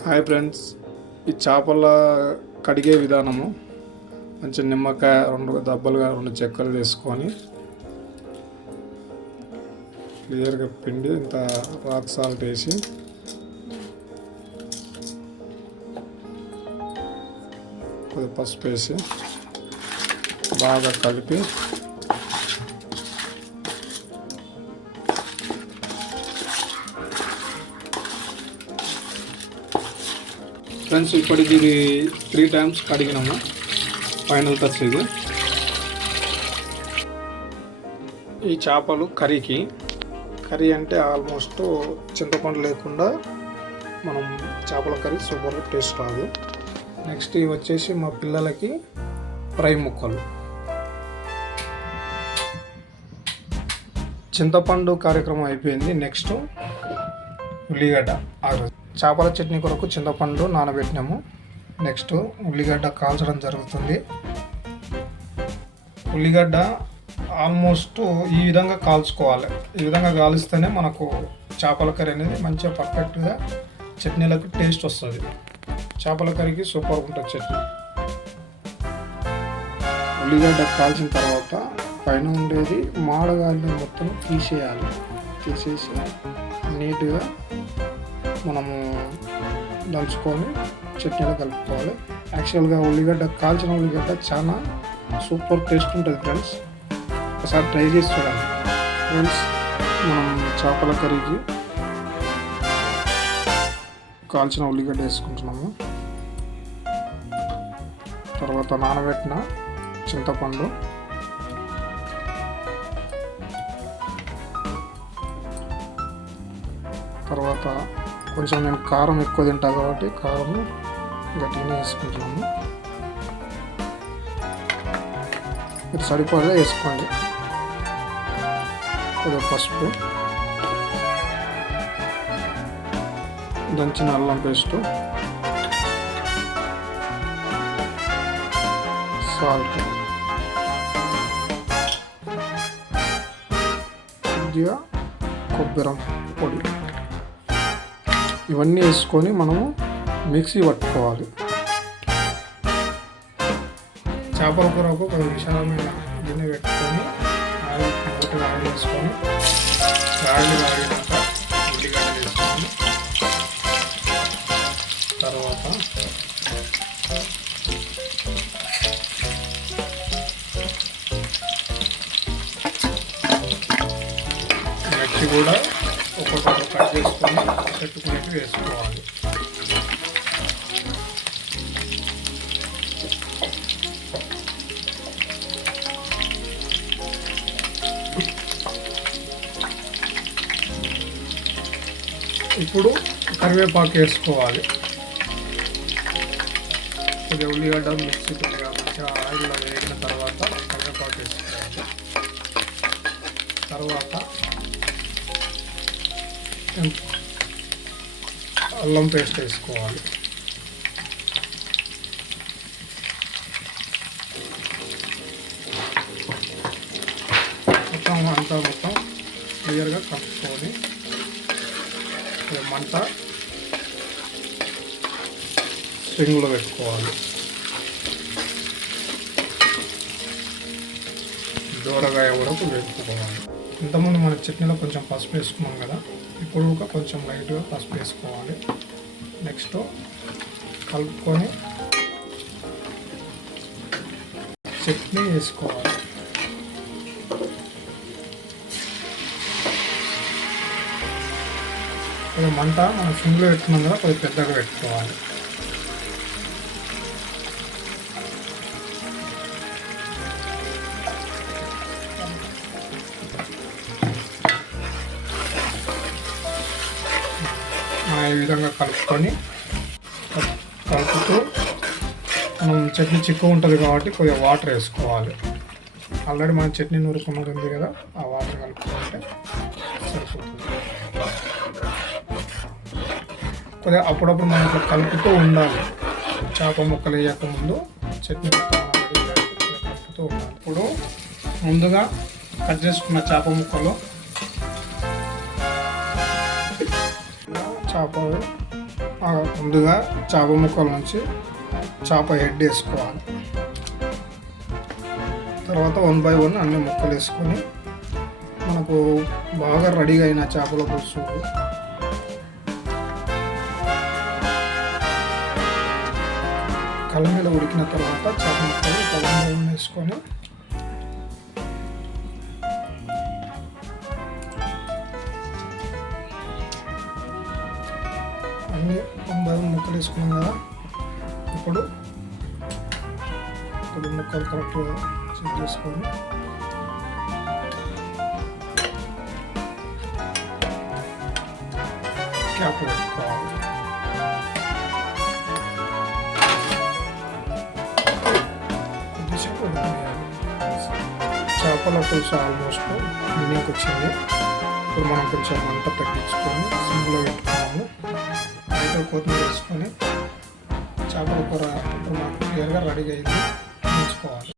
Hi friends, ఈ చేపల కడిగే విధానము మంచి నిమ్మకాయ 2 దెబ్బలుగా 2 చెక్కలు వేసుకొని క్లియర్గా పిండి ఇంత రాక్ సాల్ట్ వేసి కొద్దిగా పసుపు వేసి బాగా కలిపి ఫ్రెండ్స్ ఇప్పటికి ఇది 3 టైమ్స్ కడిగినాము. ఫైనల్ టచ్ ఇది. ఈ చేపలు కర్రీ అంటే ఆల్మోస్ట్ చింతపండు లేకుండా మనం చేపల కర్రీ సూపర్గా టేస్ట్ రాదు. నెక్స్ట్ ఇవి వచ్చేసి మా పిల్లలకి ఫ్రై ముక్కలు. చింతపండు కార్యక్రమం అయిపోయింది. నెక్స్ట్ ఉల్లిగడ్డ. చేపల చట్నీ కొరకు చింతపండు నానబెట్టినాము. నెక్స్ట్ ఉల్లిగడ్డ కాల్చడం జరుగుతుంది. ఉల్లిగడ్డ ఆల్మోస్ట్ ఈ విధంగా కాల్చుకోవాలి. ఈ విధంగా కాలిస్తేనే మనకు చేపల కర్రీ అనేది మంచిగా పర్ఫెక్ట్గా చట్నీలకు టేస్ట్ వస్తుంది. చేపల కర్రీకి సూపర్ ఉంటుంది చట్నీ. ఉల్లిగడ్డ కాల్చిన తర్వాత పైన ఉండేది మాడగాలిని మొత్తం తీసేసి నీట్గా మనము దంచుకొని చట్నీలో కలుపుకోవాలి. యాక్చువల్గా కాల్చిన ఉల్లిగడ్డ చాలా సూపర్ టేస్ట్ ఉంటుంది ఫ్రెండ్స్. ఒకసారి ట్రై చేసి చూడండి ఫ్రెండ్స్. మనం చేపల కర్రీకి కాల్చిన ఉల్లిగడ్డ వేసుకుంటున్నాము. తర్వాత నానబెట్టిన చింతపండు, తర్వాత కొంచెం నేను కారం ఎక్కువ తింటా కాబట్టి కారం గట్టిగానే వేసుకుంటున్నాము. మీరు సరిపడా వేసుకోండి. కొద్దిగా పసుపు, దంచిన అల్లం పేస్టు, సాల్ట్, కొద్దిగా కొబ్బరి పొడి, ఇవన్నీ వేసుకొని మనము మిక్సీ పట్టుకోవాలి. చేపల కూరకు ఒక విశాలమైన గిన్నె పెట్టుకొని ఆయిల్ వేసుకొని ఆయిల్ వాడినాక ఉల్లిగడ్డ వేసుకొని తర్వాత మిర్చి కూడా ఒక్కొక్కటి కట్ చేసుకొని పెట్టుకునేట్టు వేసుకోవాలి. ఇప్పుడు కరివేపాకు వేసుకోవాలి. కొద్దిగా ఉల్లిగడ్డ మిక్సీ కొద్దిగా మంచిగా ఆయిల్లో వేగిన తర్వాత కరివేపాకు వేసుకోవాలి. తర్వాత అల్లం పేస్ట్ వేసుకోవాలి. మొత్తం క్లియర్గా కలుపుకొని మంట స్ట్రింగ్లో పెట్టుకోవాలి. దూరగాయ వరకు వేసుకోవాలి. ఇంతకుముందు మన చట్నీలో కొంచెం పసుపు వేసుకున్నాం కదా, ఇప్పుడు కూడా కొంచెం లైట్గా పసుపు వేసుకోవాలి. నెక్స్ట్ కలుపుకొని చట్నీ వేసుకోవాలి. కొద్దిగా మంట మనం సిమ్లో పెట్టుకున్నాం కదా, కొద్దిగా పెద్దగా పెట్టుకోవాలి. ఈ విధంగా కలుపుతూ మనం చట్నీ చిక్కువ ఉంటుంది కాబట్టి కొద్దిగా వాటర్ వేసుకోవాలి. ఆల్రెడీ మనం చట్నీ నూరుకున్నది ఉంది కదా, ఆ వాటర్ కలుపుకుంటే సరిపోతుంది. కొద్దిగా అప్పుడప్పుడు మనం ఇట్లా కలుపుతూ ఉండాలి. చేప ముక్కలు వేయకముందు చట్నీ కలుపుతూ ఉండాలి. ఇప్పుడు ముందుగా కట్ చేసుకున్న చేప ముక్కలు చేపలు ముందుగా చేప ముక్కల నుంచి చేప హెడ్ వేసుకోవాలి. తర్వాత 1 బై 1 అన్ని ముక్కలు వేసుకొని మనకు బాగా రెడీగా అయిన చేపల పులుసు కళ్ళ మీద ఉడికిన తర్వాత చేప ముక్కలు 1 బై 1 వేసుకొని అన్ని 1 బై 1 ముక్కలు వేసుకున్నాం కదా. ఇప్పుడు ముక్కలు కరెక్ట్గా చెక్ చేసుకొని క్యాప్ పెట్టుకోవాలి. కొద్దిసేపు ఉడకనియాలి. చేపల పులుసు ఆల్మోస్ట్ మిగిలికి వచ్చింది. ఇప్పుడు మనం కొంచెం మంట తగ్గించుకొని సిమ్లో పెట్టుకున్నాము. అయితే కొత్తిమీర వేసుకొని చేపల కూర ఇప్పుడు మనకు క్లియర్గా రెడీగా అయింది. ఉంచుకోవాలి.